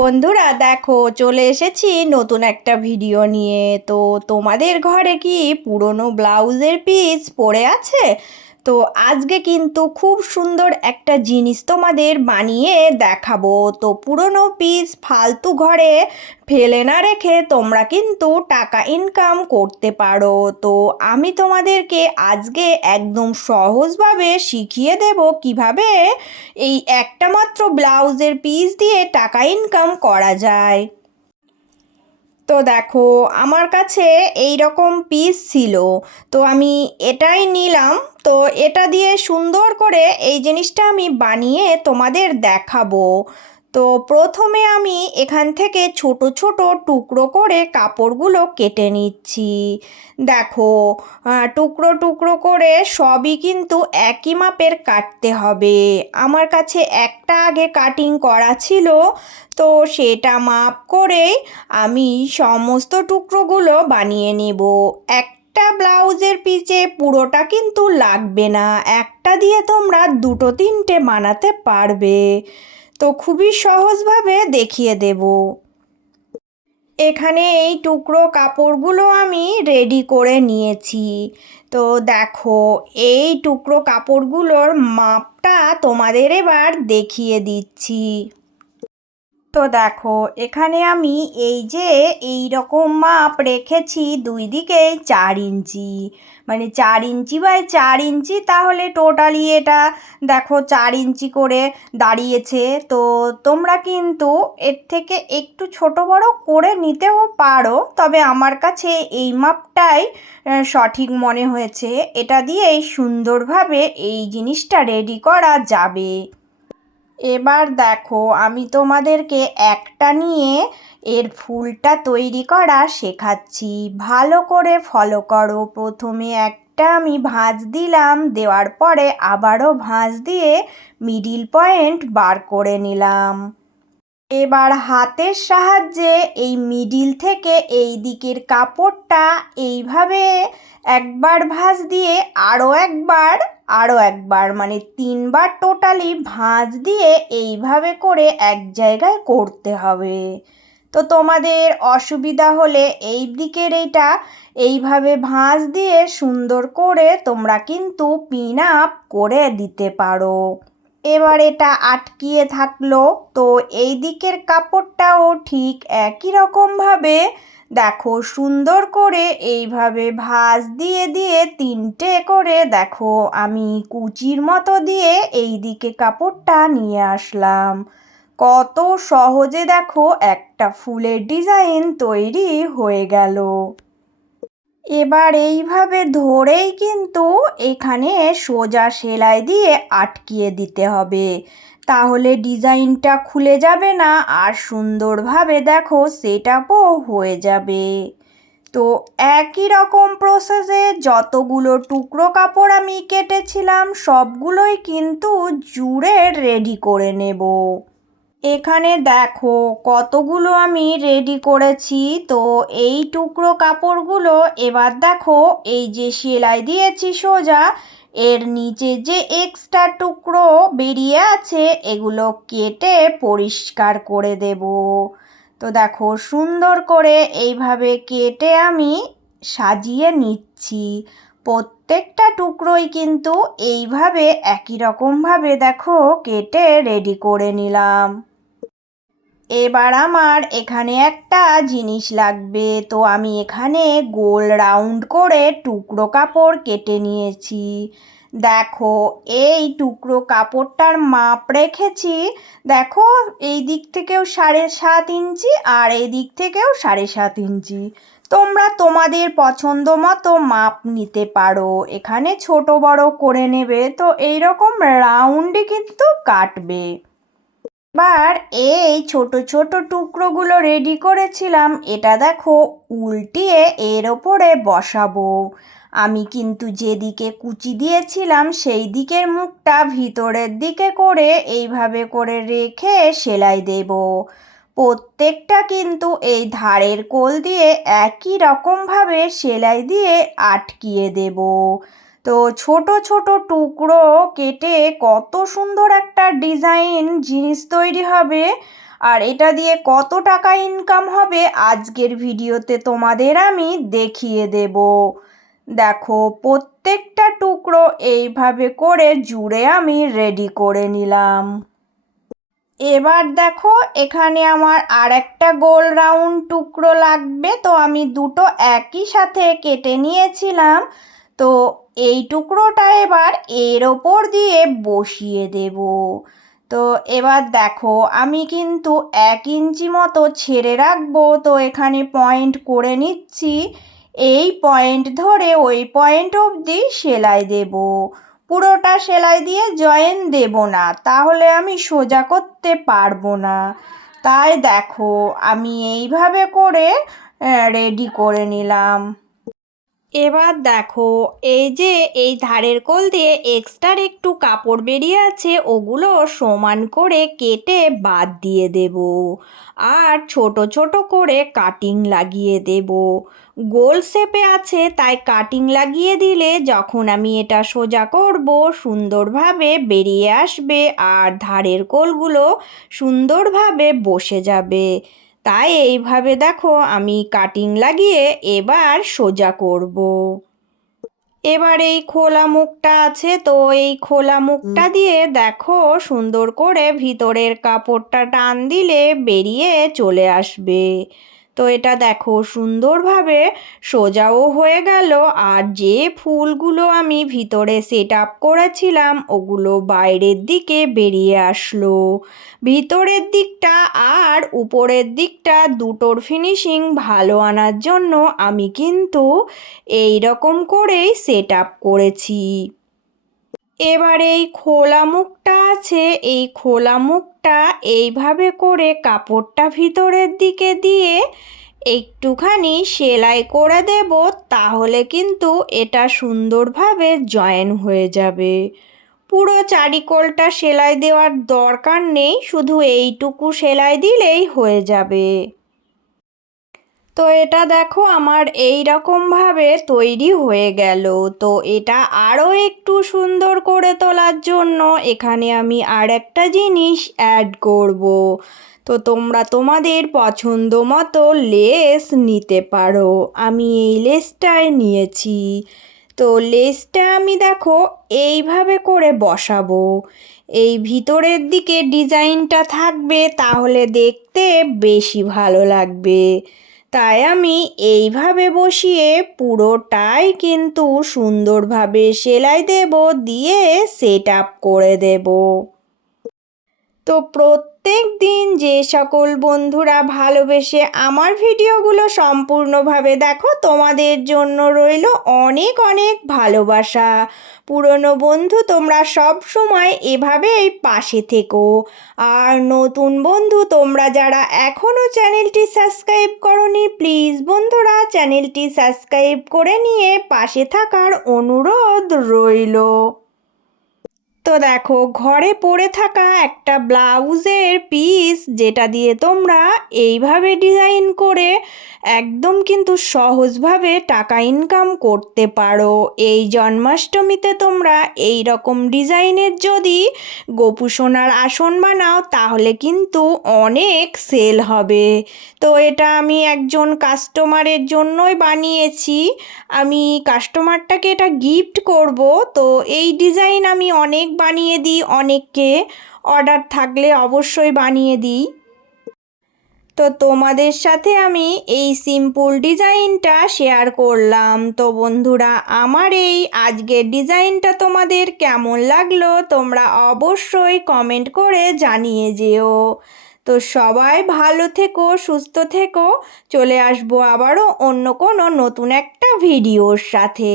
বন্ধুরা দেখো চলে এসেছি নতুন একটা ভিডিও নিয়ে। তো তোমাদের ঘরে কি পুরনো ব্লাউজের পিস পড়ে আছে? তো আজকে কিন্তু খুব সুন্দর একটা জিনিস তোমাদের বানিয়ে দেখাবো। তো পুরনো পিস ফালতু ঘরে ফেলে না রেখে তোমরা কিন্তু টাকা ইনকাম করতে পারো। তো আমি তোমাদেরকে আজকে একদম সহজভাবে শিখিয়ে দেব কিভাবে এই একটা মাত্র ব্লাউজের পিস দিয়ে টাকা ইনকাম করা যায়। তো দেখো আমার কাছে এই রকম পিস ছিল, তো আমি এটাই নিলাম। তো এটা দিয়ে সুন্দর করে এই জিনিসটা আমি বানিয়ে তোমাদের দেখাবো। তো প্রথমে আমি এখান থেকে ছোট ছোট টুকরো করে কাপড়গুলো কেটে নিচ্ছি। দেখো টুকরো টুকরো করে সবই কিন্তু একই মাপের কাটতে হবে। আমার কাছে একটা আগে কাটিং করা ছিল, তো সেটা মাপ করেই আমি সমস্ত টুকরোগুলো বানিয়ে নেব। একটা ব্লাউজের পিছে পুরোটা কিন্তু লাগবে না, একটা দিয়ে তোমরা দুটো তিনটে বানাতে পারবে। তো খুবই সহজভাবে দেখিয়ে দেব। এখানে এই টুকরো কাপড়গুলো আমি রেডি করে নিয়েছি। তো দেখো এই টুকরো কাপড়গুলোর মাপটা তোমাদের এবার দেখিয়ে দিচ্ছি। তো দেখো এখানে আমি এই যে এই রকম মাপ রেখেছি, দুই দিকেই 4 ইঞ্চি, মানে 4 ইঞ্চি বাই 4 ইঞ্চি, তাহলে টোটালি এটা দেখো 4 ইঞ্চি করে দাঁড়িয়েছে। তো তোমরা কিন্তু এর থেকে একটু ছোট বড় করে নিতেও পারো, তবে আমার কাছে এই মাপটাই সঠিক মনে হয়েছে। এটা দিয়েই সুন্দরভাবে এই জিনিসটা রেডি করা যাবে। এবার দেখো আমি তোমাদেরকে একটা নিয়ে এর ফুলটা তৈরি করা শেখাচ্ছি, ভালো করে ফলো করো। প্রথমে একটা আমি ভাঁজ দিলাম, দেওয়ার পরে আবারও ভাঁজ দিয়ে মিডিল পয়েন্ট বার করে নিলাম। এবার হাতের সাহায্যে এই মিডিল থেকে এই দিকের কাপড়টা এইভাবে একবার ভাঁজ দিয়ে আরও একবার মানে 3বার টোটালি ভাঁজ দিয়ে এইভাবে করে এক জায়গায় করতে হবে। তো তোমাদের অসুবিধা হলে এই দিকের এইটা এইভাবে ভাঁজ দিয়ে সুন্দর করে তোমরা কিন্তু পিন আপ করে দিতে পারো। এবার এটা আটকিয়ে থাকলো। তো এই দিকের কাপড়টাও ঠিক একই রকমভাবে দেখো সুন্দর করে এইভাবে ভাঁজ দিয়ে দিয়ে 3টে করে দেখো আমি কুচির মতো দিয়ে এই দিকে কাপড়টা নিয়ে আসলাম। কত সহজে দেখো একটা ফুলের ডিজাইন তৈরি হয়ে গেল। এবার এইভাবে ধরেই কিন্তু এখানে সোজা সেলাই দিয়ে আটকিয়ে দিতে হবে, তাহলে ডিজাইনটা খুলে যাবে না আর সুন্দরভাবে দেখো সেট আপও হয়ে যাবে। তো একই রকম প্রসেসে যতগুলো টুকরো কাপড় আমি কেটেছিলাম সবগুলোই কিন্তু জুড়ে রেডি করে নেব। এখানে দেখো কতগুলো আমি রেডি করেছি। তো এই টুকরো কাপড়গুলো এবার দেখো এই যে সেলাই দিয়েছি সোজা, এর নিচে যে এক্সট্রা টুকরো বেরিয়ে আছে এগুলো কেটে পরিষ্কার করে দেব। তো দেখো সুন্দর করে এইভাবে কেটে আমি সাজিয়ে নিচ্ছি। প্রত্যেকটা টুকরোই কিন্তু এইভাবে একই রকমভাবে দেখো কেটে রেডি করে নিলাম। এবার আমার এখানে একটা জিনিস লাগবে, তো আমি এখানে গোল রাউন্ড করে টুকরো কাপড় কেটে নিয়েছি। দেখো এই টুকরো কাপড়টার মাপ রেখেছি। দেখো এই দিক থেকেও 7.5 ইঞ্চি আর এই দিক থেকেও 7.5 ইঞ্চি। তোমরা তোমাদের পছন্দ মতো মাপ নিতে পারো, এখানে ছোট বড় করে নেবে। তো এইরকম রাউন্ডে কিন্তু কাটবে। এবার এই ছোট ছোট টুকরোগুলো রেডি করেছিলাম, এটা দেখো উল্টিয়ে এর ওপরে বসাবো। আমি কিন্তু যেদিকে কুচি দিয়েছিলাম সেই দিকের মুখটা ভিতরের দিকে করে এইভাবে করে রেখে সেলাই দেব। প্রত্যেকটা কিন্তু এই ধারের কোল দিয়ে একই রকমভাবে সেলাই দিয়ে আটকিয়ে দেব। তো ছোট ছোট টুকরো কেটে কত সুন্দর একটা ডিজাইন জিনিস তৈরি হবে। আর এটা দিয়ে কত টাকা ইনকাম হবে আজকের ভিডিওতে তোমাদের আমি দেখিয়ে দেব। দেখো, প্রত্যেকটা টুকরো এইভাবে করে জুড়ে আমি রেডি করে নিলাম। এবার দেখো, এখানে আমার আর একটা গোল রাউন্ড টুকরো লাগবে, তো আমি দুটো একই সাথে কেটে নিয়েছিলাম। তো এই টুকরোটা এবার এর ওপর দিয়ে বসিয়ে দেব। তো এবার দেখো, আমি কিন্তু 1 ইঞ্চি মতো ছেড়ে রাখবো, তো এখানে পয়েন্ট করে নিচ্ছি। এই পয়েন্ট ধরে ওই পয়েন্ট অবধি সেলাই দেব। পুরোটা সেলাই দিয়ে জয়েন দেব না, তাহলে আমি সোজা করতে পারবো না। তাই দেখো, আমি এইভাবে করে রেডি করে নিলাম। এবার দেখো, এই যে এই ধারের কোল দিয়ে এক্সট্রার একটু কাপড় বেরিয়ে আছে, ওগুলো সমান করে কেটে বাদ দিয়ে দেব। আর ছোট ছোট করে কাটিং লাগিয়ে দেব। গোল শেপে আছে তাই কাটিং লাগিয়ে দিলে যখন আমি এটা সোজা করব সুন্দরভাবে বেরিয়ে আসবে আর ধারের কোলগুলো সুন্দরভাবে বসে যাবে। তাই এইভাবে দেখো আমি কাটিং লাগিয়ে এবার সোজা করব। এবার এই খোলা মুখটা আছে, তো এই খোলা মুখটা দিয়ে দেখো সুন্দর করে ভিতরের কাপড়টা টান দিলে বেরিয়ে চলে আসবে। তো এটা দেখো সুন্দরভাবে সোজাও হয়ে গেল, আর যে ফুলগুলো আমি ভিতরে সেট আপ করেছিলাম ওগুলো বাইরের দিকে বেরিয়ে আসলো। ভিতরের দিকটা আর উপরের দিকটা দুটোর ফিনিশিং ভালো আনার জন্য আমি কিন্তু এই রকম করেই সেট আপ করেছি। এবার এই খোলা মুখটা আছে, এই খোলা মুখটা এইভাবে করে কাপড়টা ভিতরের দিকে দিয়ে একটুখানি সেলাই করে দেব, তাহলে কিন্তু এটা সুন্দরভাবে জয়েন হয়ে যাবে। পুরো চারিকোলটা সেলাই দেওয়ার দরকার নেই, শুধু এইটুকু সেলাই দিলেই হয়ে যাবে। তো এটা দেখো আমার এই রকমভাবে তৈরি হয়ে গেল। তো এটা আরও একটু সুন্দর করে তোলার জন্য এখানে আমি আর একটা জিনিস অ্যাড করব। তো তোমরা তোমাদের পছন্দ মতো লেস নিতে পারো। আমি এই লেসটাই নিয়েছি। তো লেসটা আমি দেখো এইভাবে করে বসাবো। এই ভিতরের দিকে ডিজাইনটা থাকবে, তাহলে দেখতে বেশি ভালো লাগবে। তাই আমি এইভাবে বসিয়ে পুরোটাই কিন্তু সুন্দরভাবে সেলাই দেব, দিয়ে সেট আপ করে দেব। তো প্রত্যেক দিন যে সকল বন্ধুরা ভালোবেসে আমার ভিডিওগুলো সম্পূর্ণভাবে দেখো, তোমাদের জন্য রইল অনেক অনেক ভালোবাসা। পুরনো বন্ধু তোমরা সব সময় এভাবেই পাশে থেকো। আর নতুন বন্ধু তোমরা যারা এখনও চ্যানেলটি সাবস্ক্রাইব করোনি, প্লিজ বন্ধুরা চ্যানেলটি সাবস্ক্রাইব করে নিয়ে পাশে থাকার অনুরোধ রইল। তো দেখো, ঘরে পড়ে থাকা একটা ব্লাউজের পিস, যেটা দিয়ে তোমরা এইভাবে ডিজাইন করে একদম কিন্তু সহজভাবে টাকা ইনকাম করতে পারো। এই জন্মাষ্টমীতে তোমরা এই রকম ডিজাইনের যদি গোপু সোনার আসন বানাও তাহলে কিন্তু অনেক সেল হবে। তো এটা আমি একজন কাস্টমারের জন্যই বানিয়েছি। আমি কাস্টমারটাকে এটা গিফট করব। তো এই ডিজাইন আমি অনেক বানিয়ে দিই, অনেককে অর্ডার থাকলে অবশ্যই বানিয়ে দিই। তো তোমাদের সাথে আমি এই সিম্পল ডিজাইনটা শেয়ার করলাম। তো বন্ধুরা, আমার এই আজকের ডিজাইনটা তোমাদের কেমন লাগলো তোমরা অবশ্যই কমেন্ট করে জানিয়ে যেও। তো সবাই ভালো থেকো, সুস্থ থেকো। চলে আসবো আবারও অন্য কোনো নতুন একটা ভিডিওর সাথে।